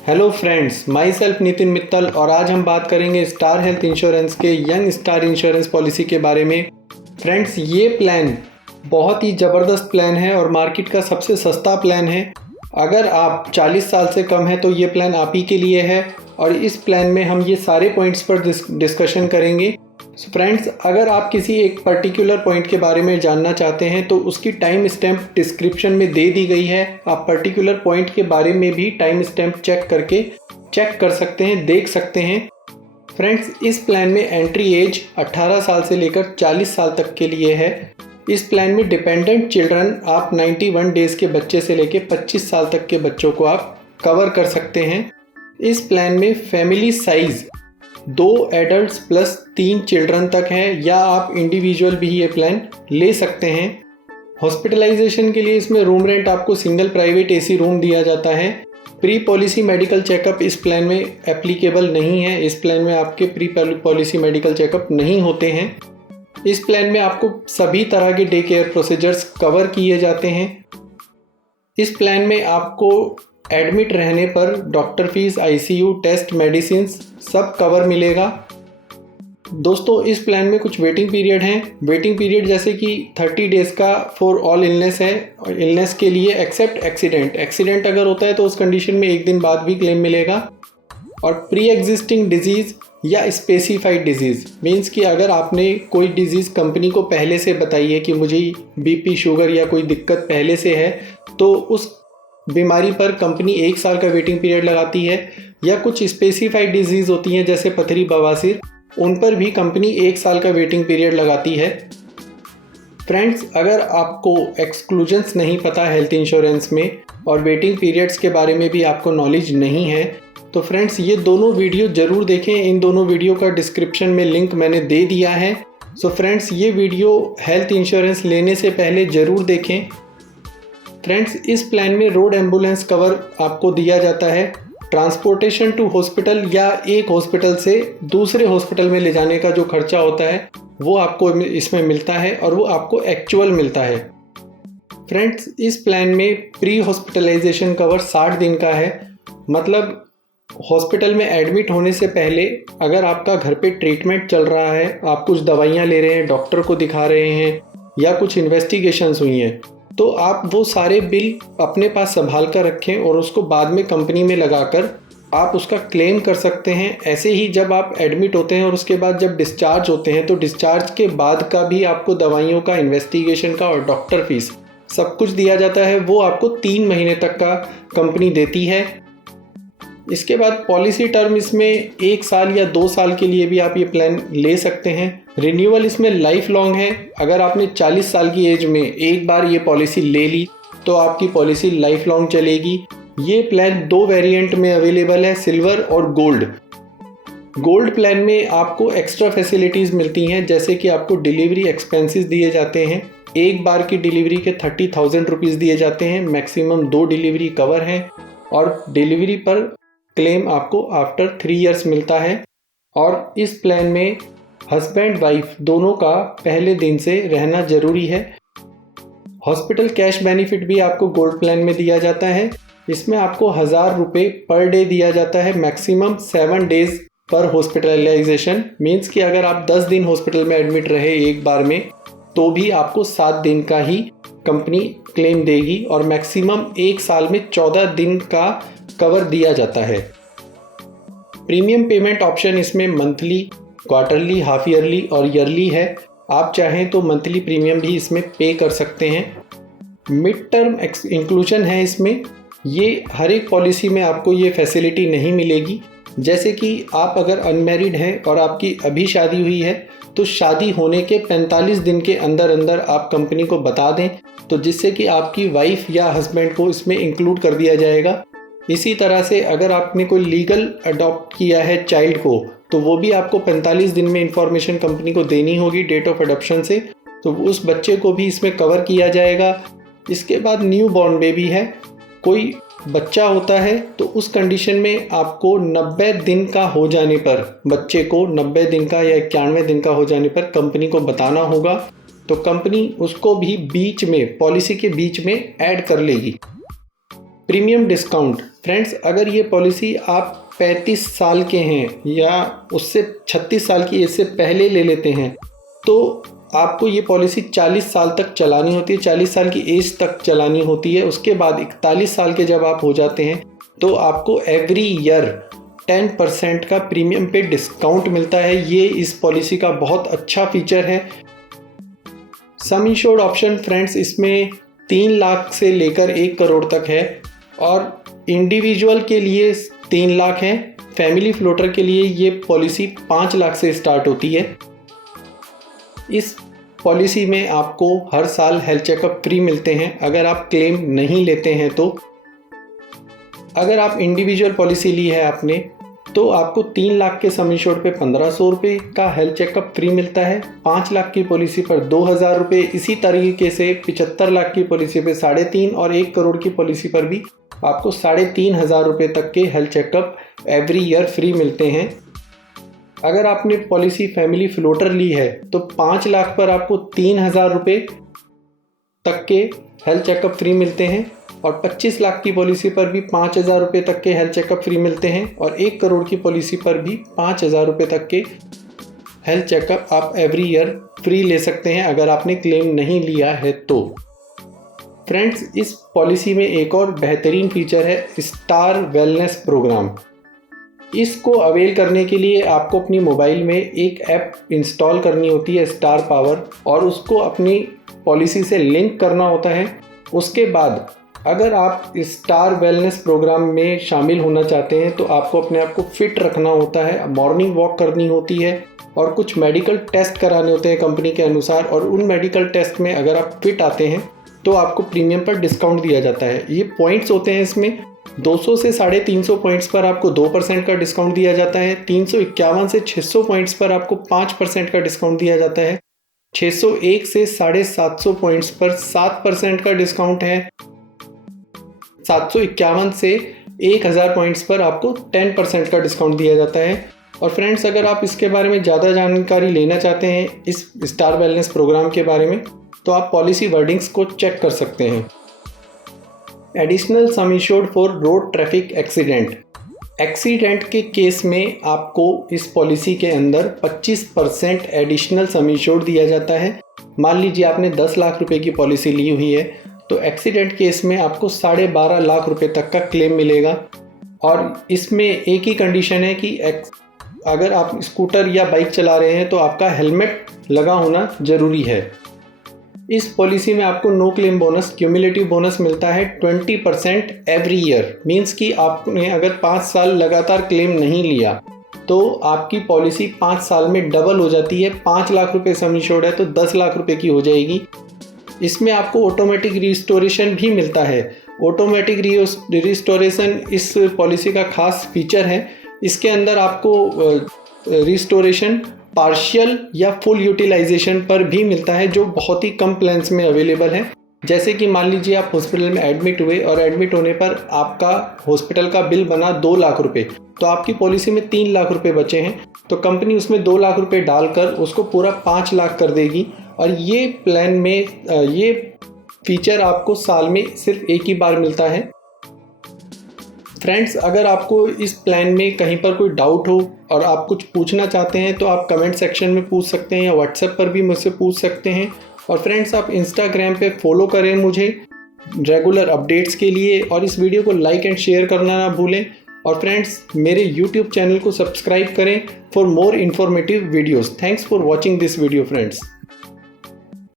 Hello friends, my self Nitin Mittal और आज हम बात करेंगे स्टार हेल्थ इंश्योरेंस के यंग स्टार इंश्योरेंस पॉलिसी के बारे में। फ्रेंड्स, ये प्लान बहुत ही ज़बरदस्त प्लान है और मार्केट का सबसे सस्ता प्लान है। अगर आप 40 साल से कम हैं तो ये प्लान आप ही के लिए है और इस प्लान में हम ये सारे पॉइंट्स पर डिस्कशन करेंगे। सो फ्रेंड्स, अगर आप किसी एक पर्टिकुलर पॉइंट के बारे में जानना चाहते हैं तो उसकी टाइम स्टैम्प डिस्क्रिप्शन में दे दी गई है। आप पर्टिकुलर पॉइंट के बारे में भी टाइम स्टैम्प चेक कर सकते हैं, देख सकते हैं। फ्रेंड्स, इस प्लान में एंट्री एज 18 साल से लेकर 40 साल तक के लिए है। इस प्लान में डिपेंडेंट चिल्ड्रन आप 91 डेज़ के बच्चे से लेकर 25 साल तक के बच्चों को आप कवर कर सकते हैं। इस प्लान में family size 2 adults plus 3 children तक है या आप इंडिविजुअल भी ये प्लान ले सकते हैं। हॉस्पिटलाइजेशन के लिए इसमें रूम रेंट आपको सिंगल प्राइवेट एसी रूम दिया जाता है। प्री पॉलिसी मेडिकल चेकअप इस प्लान में एप्लीकेबल नहीं है। इस प्लान में आपके प्री पॉलिसी मेडिकल चेकअप नहीं होते हैं। इस प्लान में आपको सभी तरह के डे केयर प्रोसीजर्स कवर किए जाते हैं। इस प्लान में आपको एडमिट रहने पर doctor fees, ICU test, medicine सब कवर मिलेगा। दोस्तों, इस प्लान में कुछ वेटिंग पीरियड हैं। वेटिंग पीरियड जैसे कि 30 डेज़ का फॉर ऑल इलनेस है और इलनेस के लिए एक्सेप्ट एक्सीडेंट अगर होता है तो उस कंडीशन में 1 दिन बाद भी क्लेम मिलेगा। और प्री एग्जिस्टिंग डिजीज़ या स्पेसिफाइड डिजीज़ मीन्स कि अगर आपने कोई डिजीज़ कंपनी को पहले से बताई है कि मुझे बीपी, शुगर या कोई दिक्कत पहले से है तो उस बीमारी पर कंपनी 1 साल का वेटिंग पीरियड लगाती है। या कुछ स्पेसिफाइड डिजीज़ होती हैं जैसे पथरी, बवासीर, उन पर भी कंपनी 1 साल का वेटिंग पीरियड लगाती है। फ्रेंड्स, अगर आपको एक्सक्लूजन्स नहीं पता हेल्थ इंश्योरेंस में और वेटिंग पीरियड्स के बारे में भी आपको नॉलेज नहीं है तो फ्रेंड्स ये दोनों वीडियो ज़रूर देखें। इन दोनों वीडियो का डिस्क्रिप्शन में लिंक मैंने दे दिया है। सो फ्रेंड्स, ये वीडियो हेल्थ इंश्योरेंस लेने से पहले ज़रूर देखें। फ्रेंड्स, इस प्लान में रोड एम्बुलेंस कवर आपको दिया जाता है। ट्रांसपोर्टेशन टू हॉस्पिटल या एक हॉस्पिटल से दूसरे हॉस्पिटल में ले जाने का जो खर्चा होता है वो आपको इसमें मिलता है और वो आपको एक्चुअल मिलता है। फ्रेंड्स, इस प्लान में प्री हॉस्पिटलाइजेशन कवर 60 दिन का है। मतलब हॉस्पिटल में एडमिट होने से पहले अगर आपका घर पे ट्रीटमेंट चल रहा है, आप कुछ दवाइयाँ ले रहे हैं, डॉक्टर को दिखा रहे हैं या कुछ इन्वेस्टिगेशंस हुई हैं तो आप वो सारे बिल अपने पास संभाल कर रखें और उसको बाद में कंपनी में लगाकर आप उसका क्लेम कर सकते हैं। ऐसे ही जब आप एडमिट होते हैं और उसके बाद जब डिस्चार्ज होते हैं तो डिस्चार्ज के बाद का भी आपको दवाइयों का, इन्वेस्टिगेशन का और डॉक्टर फीस सब कुछ दिया जाता है। वो आपको 3 महीने तक का कंपनी देती है। इसके बाद पॉलिसी टर्म इसमें 1 साल या 2 साल के लिए भी आप ये प्लान ले सकते हैं। रिन्यूअल इसमें लाइफ लॉन्ग है। अगर आपने 40 साल की एज में एक बार ये पॉलिसी ले ली तो आपकी पॉलिसी लाइफ लॉन्ग चलेगी। ये प्लान 2 वेरिएंट में अवेलेबल है, सिल्वर और गोल्ड। गोल्ड प्लान में आपको एक्स्ट्रा फैसिलिटीज़ मिलती हैं जैसे कि आपको डिलीवरी एक्सपेंसेस दिए जाते हैं। एक बार की डिलीवरी के 30,000 रुपीज़ दिए जाते हैं। मैक्सिमम 2 डिलीवरी कवर हैं और डिलीवरी पर क्लेम आपको आफ्टर 3 इयर्स मिलता है। और इस प्लान में हस्बैंड वाइफ दोनों का पहले दिन से रहना ज़रूरी है। हॉस्पिटल कैश बेनिफिट भी आपको गोल्ड प्लान में दिया जाता है। इसमें आपको 1000 रुपये पर डे दिया जाता है। मैक्सिमम 7 डेज़ पर हॉस्पिटलाइजेशन मीन्स कि अगर आप 10 दिन हॉस्पिटल में एडमिट रहे एक बार में तो भी आपको 7 दिन का ही कंपनी क्लेम देगी और मैक्सिमम 1 साल में 14 दिन का कवर दिया जाता है। प्रीमियम पेमेंट ऑप्शन इसमें मंथली, क्वार्टरली, हाफ ईयरली और ईयरली है। आप चाहें तो मंथली प्रीमियम भी इसमें पे कर सकते हैं। मिड टर्म इंक्लूजन है इसमें। ये हर एक पॉलिसी में आपको ये फैसिलिटी नहीं मिलेगी। जैसे कि आप अगर अनमैरिड हैं और आपकी अभी शादी हुई है तो शादी होने के 45 दिन के अंदर अंदर आप कंपनी को बता दें तो जिससे कि आपकी वाइफ या हस्बैंड को इसमें इंक्लूड कर दिया जाएगा। इसी तरह से अगर आपने कोई लीगल अडॉप्ट किया है चाइल्ड को तो वो भी आपको 45 दिन में इंफॉर्मेशन कंपनी को देनी होगी डेट ऑफ अडॉप्शन से, तो उस बच्चे को भी इसमें कवर किया जाएगा। इसके बाद न्यू बॉर्न बेबी है, कोई बच्चा होता है तो उस कंडीशन में आपको 90 दिन का हो जाने पर, बच्चे को 90 दिन का या 91 दिन का हो जाने पर कंपनी को बताना होगा तो कंपनी उसको भी बीच में, पॉलिसी के बीच में ऐड कर लेगी। प्रीमियम डिस्काउंट फ्रेंड्स, अगर ये पॉलिसी आप 35 साल के हैं या उससे 36 साल की एज से पहले ले लेते हैं तो आपको ये पॉलिसी 40 साल तक चलानी होती है, 40 साल की एज तक चलानी होती है। उसके बाद 41 साल के जब आप हो जाते हैं तो आपको एवरी ईयर 10% का प्रीमियम पे डिस्काउंट मिलता है। ये इस पॉलिसी का बहुत अच्छा फीचर है। सम इंश्योर्ड ऑप्शन फ्रेंड्स इसमें 3 लाख से लेकर 1 करोड़ तक है और इंडिविजुअल के लिए 3 लाख है। फैमिली फ्लोटर के लिए ये पॉलिसी 5 लाख से स्टार्ट होती है। इस पॉलिसी में आपको हर साल हेल्थ चेकअप फ्री मिलते हैं अगर आप क्लेम नहीं लेते हैं तो। अगर आप इंडिविजुअल पॉलिसी ली है आपने तो आपको 3 लाख के सम इंश्योर्ड पे 1500 रुपये का हेल्थ चेकअप फ्री मिलता है। 5 लाख की पॉलिसी पर 2000 रुपये, इसी तरीके से 75 लाख की पॉलिसी पे 3.5 और 1 करोड़ की पॉलिसी पर भी आपको 3500 रुपये तक के health checkup every year free मिलते हैं। अगर आपने पॉलिसी फैमिली फ्लोटर ली है तो 5 लाख पर आपको 3000 रुपये तक के हेल्थ चेकअप फ्री मिलते हैं और 25 लाख की पॉलिसी पर भी 5000 रुपये तक के हेल्थ चेकअप फ्री मिलते हैं और 1 करोड़ की पॉलिसी पर भी 5000 रुपये तक के हेल्थ चेकअप आप एवरी ईयर फ्री ले सकते हैं अगर आपने क्लेम नहीं लिया है तो। फ्रेंड्स, इस पॉलिसी में एक और बेहतरीन फीचर है स्टार वेलनेस प्रोग्राम। इसको अवेल करने के लिए आपको अपनी मोबाइल में एक ऐप इंस्टॉल करनी होती है स्टार पावर और उसको अपनी पॉलिसी से लिंक करना होता है। उसके बाद अगर आप स्टार वेलनेस प्रोग्राम में शामिल होना चाहते हैं तो आपको अपने आप को फिट रखना होता है, मॉर्निंग वॉक करनी होती है और कुछ मेडिकल टेस्ट कराने होते हैं कंपनी के अनुसार और उन मेडिकल टेस्ट में अगर आप फिट आते हैं तो आपको प्रीमियम पर डिस्काउंट दिया जाता है। ये पॉइंट्स होते हैं, इसमें 200 से 350 पॉइंट्स पर आपको 2% का डिस्काउंट दिया जाता है। 351 से 600 पॉइंट्स पर आपको 5% का डिस्काउंट दिया जाता है। 601 से 750 पॉइंट्स पर 7% का डिस्काउंट है। 751 से 1000 पॉइंट्स पर आपको 10% का डिस्काउंट दिया जाता है। और फ्रेंड्स, अगर आप इसके बारे में ज़्यादा जानकारी लेना चाहते हैं इस स्टार वेलनेस प्रोग्राम के बारे में तो आप पॉलिसी वर्डिंग्स को चेक कर सकते हैं। Additional some insured for road traffic accident के केस में आपको इस पॉलिसी के अंदर 25% एडिशनल सम इंश्योर्ड दिया जाता है। मान लीजिए आपने 10 लाख रुपए की पॉलिसी ली हुई है तो एक्सीडेंट केस में आपको 12.5 लाख रुपए तक का क्लेम मिलेगा। और इसमें एक ही कंडीशन है कि अगर आप स्कूटर या बाइक चला रहे हैं तो आपका हेलमेट लगा होना ज़रूरी है। इस पॉलिसी में आपको no claim bonus, cumulative bonus मिलता है 20% एवरी ईयर। मीन्स कि आपने अगर 5 साल लगातार क्लेम नहीं लिया तो आपकी पॉलिसी 5 साल में डबल हो जाती है। 5 लाख रुपए सम इंश्योर्ड है तो 10 लाख रुपए की हो जाएगी। इसमें आपको ऑटोमेटिक रिस्टोरेशन भी मिलता है। ऑटोमेटिक रिस्टोरेशन इस पॉलिसी का खास फीचर है। इसके अंदर आपको रिस्टोरेशन पार्शियल या फुल यूटिलाइजेशन पर भी मिलता है जो बहुत ही कम प्लान्स में अवेलेबल है। जैसे कि मान लीजिए आप हॉस्पिटल में एडमिट हुए और एडमिट होने पर आपका हॉस्पिटल का बिल बना 2 लाख रुपए तो आपकी पॉलिसी में 3 लाख रुपए बचे हैं तो कंपनी उसमें 2 लाख रुपए डालकर उसको पूरा 5 लाख कर देगी। और ये प्लान में ये फीचर आपको साल में सिर्फ एक ही बार मिलता है। फ्रेंड्स, अगर आपको इस प्लान में कहीं पर कोई डाउट हो और आप कुछ पूछना चाहते हैं तो आप कमेंट सेक्शन में पूछ सकते हैं या व्हाट्सएप पर भी मुझसे पूछ सकते हैं। और फ्रेंड्स, आप इंस्टाग्राम पे फॉलो करें मुझे रेगुलर अपडेट्स के लिए और इस वीडियो को लाइक एंड शेयर करना ना भूलें। और फ्रेंड्स, मेरे यूट्यूब चैनल को सब्सक्राइब करें for more informative videos. Thanks for watching this video friends.